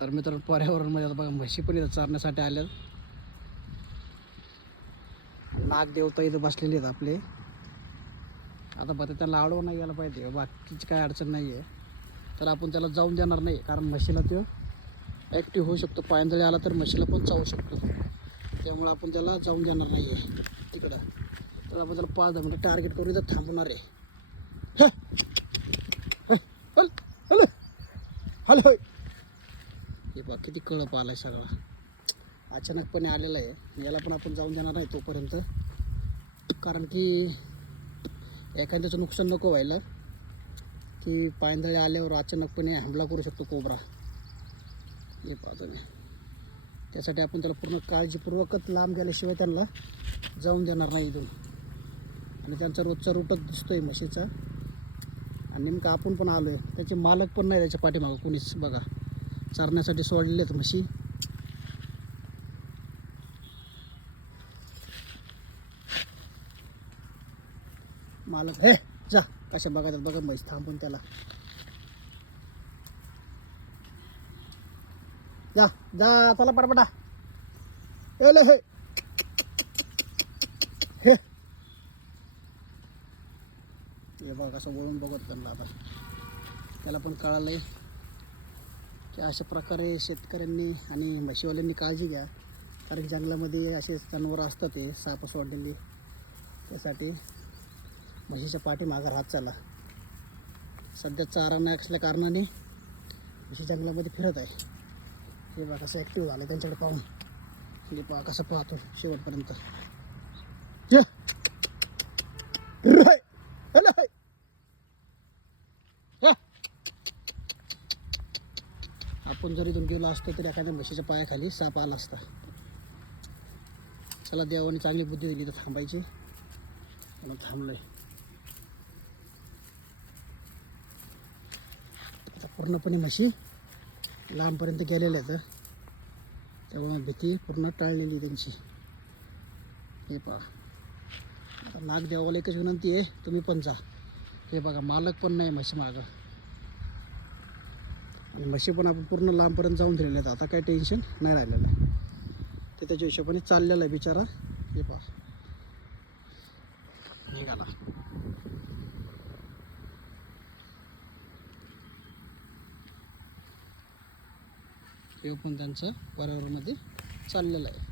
तर मित्रांनो पर्यावरणमध्ये आता बघा म्हशी पण इथं चारण्यासाठी आल्या. नागदेवता इथं बसलेले आहेत आपले. आता बघा त्यांना अडवून नाही गेला पाहिजे, बाकीची काय अडचण नाही आहे. तर आपण त्याला जाऊन देणार नाही, कारण म्हशीला तो ॲक्टिव्ह होऊ शकतो. पायंदळी आला तर म्हशीला पण चावू शकतो, त्यामुळे आपण त्याला जाऊन देणार नाही आहे तिकडं. तर आपण त्याला 5-10 मिनिटं टार्गेट करून इथं थांबवणार आहे. हॅलो हॅलो, हे बघ किती कळप आला आहे सगळा, अचानकपणे आलेला आहे. याला पण आपण जाऊन देणार नाही तोपर्यंत, कारण की एखाद्याचं नुकसान नको व्हायला, की पायंदळी आल्यावर अचानकपणे हमला करू शकतो कोबरा. हे पाहतो मी, त्यासाठी आपण त्याला पूर्ण काळजीपूर्वकच लांब गेल्याशिवाय त्यांना जाऊन देणार नाही इथून. आणि त्यांचा रोजचा रूटच दिसतो आहे म्हशीचा, आणि नेमकं आपण पण आलो आहे. त्याचे मालक पण नाही त्याच्या पाठीमागं कोणीच. बघा चारण्यासाठी सोडलेले आहेत म्हशी. मालक हे जा कशा बघा बघा म्हैस थांबून त्याला. जा जा चला पटापटा. हे हे बघा कसं वळून बघत त्यांना. आता त्याला पण कळालं आहे की अशा प्रकारे शेतकऱ्यांनी आणि म्हशीवाल्यांनी काळजी घ्या, कारण जंगलामध्ये असे जनावरं असतात ते साप सोडलेली. त्यासाठी म्हशीच्या पाठीमागं राहत चला. सध्या चारा नाही असल्या कारणाने म्हशी जंगलामध्ये फिरत आहे. हे बघा कसं ॲक्टिव्ह झालं त्यांच्याकडे पाहून. हे बघा कसं पाहतो शेवटपर्यंत. आपण जर इथून गेलो असतो तरी एखाद्या म्हशीच्या पायाखाली साप आला असता. चला देवाने चांगली बुद्धी दिली तर थांबायची, म्हणून थांबलोय. आता पूर्णपणे म्हशी लांबपर्यंत गेलेल्या आहेत, त्यामुळे भीती पूर्ण टाळलेली त्यांची. हे पहा, आता नागदेवाला एकच विनंती आहे, तुम्ही पण जा. हे बघा मालक पण नाही म्हशी मागं, आणि म्हशी पण आपण पूर्ण लांबपर्यंत जाऊन दिलेले आहेत. आता काही टेन्शन नाही राहिलेलं आहे, ते त्याच्या हिशोबाने चाललेलं आहे बिचारा. हे पहा निघाला. हे पण त्यांचं पर्यावरणामध्ये चाललेलं आहे.